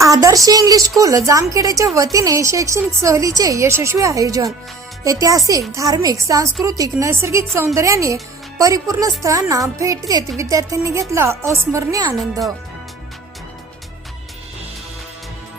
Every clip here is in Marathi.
आदर्श इंग्लिश स्कूल जामखेड्याच्या वतीने शैक्षणिक सहलीचे यशस्वी आयोजन. ऐतिहासिक धार्मिक सांस्कृतिक नैसर्गिक सौंदर्याने परिपूर्ण स्थळांना भेट देत विद्यार्थ्यांनी घेतला अस्मरणीय आनंद.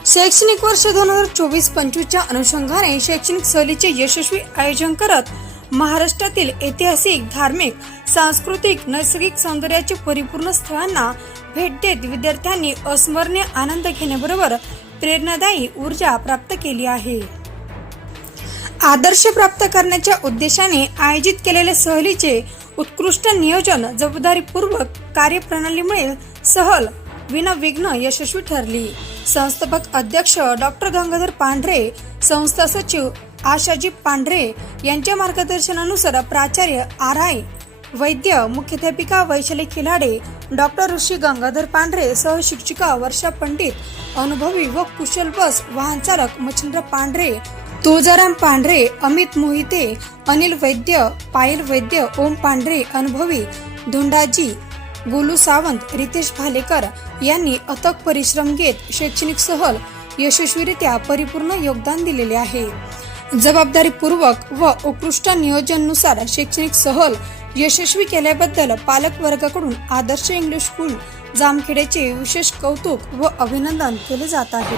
शैक्षणिक वर्ष दोन हजार चोवीस पंचवीसच्या अनुषंगाने शैक्षणिक सहलीचे यशस्वी आयोजन करत महाराष्ट्रातील ऐतिहासिक धार्मिक सांस्कृतिक नैसर्गिक सौंदर्याचे परिपूर्ण स्थळांना भेट देत विद्यार्थ्यांनी अस्मरणीय आनंद घेण्याबरोबर प्रेरणादायी ऊर्जा प्राप्त केली आहे. आदर्श प्राप्त करण्याच्या उद्देशाने आयोजित केलेल्या सहलीचे उत्कृष्ट नियोजन जबाबदारीपूर्वक कार्यप्रणालीमुळे सहल विनाविघ्न यशस्वी ठरली. संस्थापक अध्यक्ष डॉक्टर गंगाधर पांढरे संस्था सचिव आशाजी पांढरे यांच्या मार्गदर्शनानुसार प्राचार्य आर आय वैद्य मुख्याध्यापिका वैशाली खिलाडे डॉक्टर ऋषी गंगाधर पांढरे सहशिक्षिका वर्षा पंडित अनुभवी व कुशल बस वाहन चालक मच्छिंद्र पांढरे तुळजाराम पांढरे अमित मोहिते अनिल वैद्य पायल वैद्य ओम पांढरे अनुभवी धुंडाजी गोलू सावंत रितेश भालेकर यांनी अथक परिश्रम घेत शैक्षणिक सहल यशस्वीरित्या परिपूर्ण योगदान दिलेले आहे. जबाबदारीपूर्वक व उत्कृष्ट नियोजनानुसार शैक्षणिक सहल यशस्वी केल्याबद्दल पालक वर्गाकडून आदर्श इंग्लिश स्कूल जामखेड्याचे विशेष कौतुक व अभिनंदन केले जात आहे.